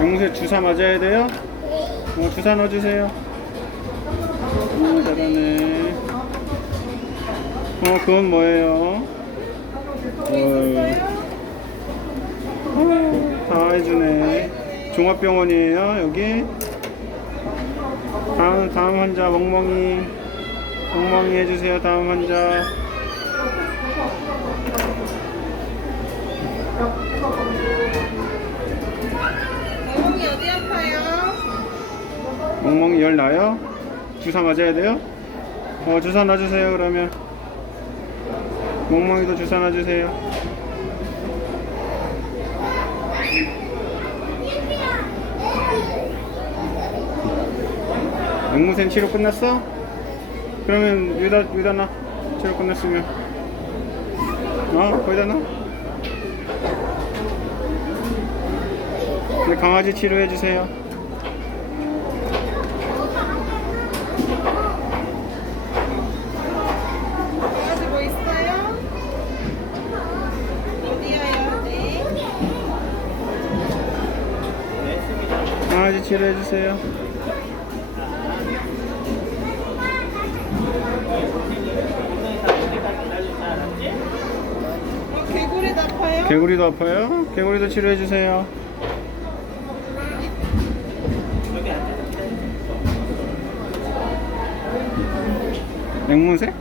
앵무새 주사 맞아야 돼요? 어, 주사 넣어주세요. 오, 잘하네. 어, 그건 뭐예요? 어, 어, 다 해주네. 종합병원이에요, 여기. 다음, 다음 환자, 멍멍이. 멍멍이 해주세요, 다음 환자. 멍멍이 열 나요? 주사 맞아야 돼요? 어 주사 놔주세요 그러면 멍멍이도 주사 놔주세요 앵무새 치료 끝났어? 그러면 여기다 여기다 놔 치료 끝났으면 어? 거기다 놔 네, 강아지 치료해 주세요 강아지 치료해 주세요. 어, 개구리도 아파요? 개구리도 아파요? 개구리도 치료해 주세요. 앵무새?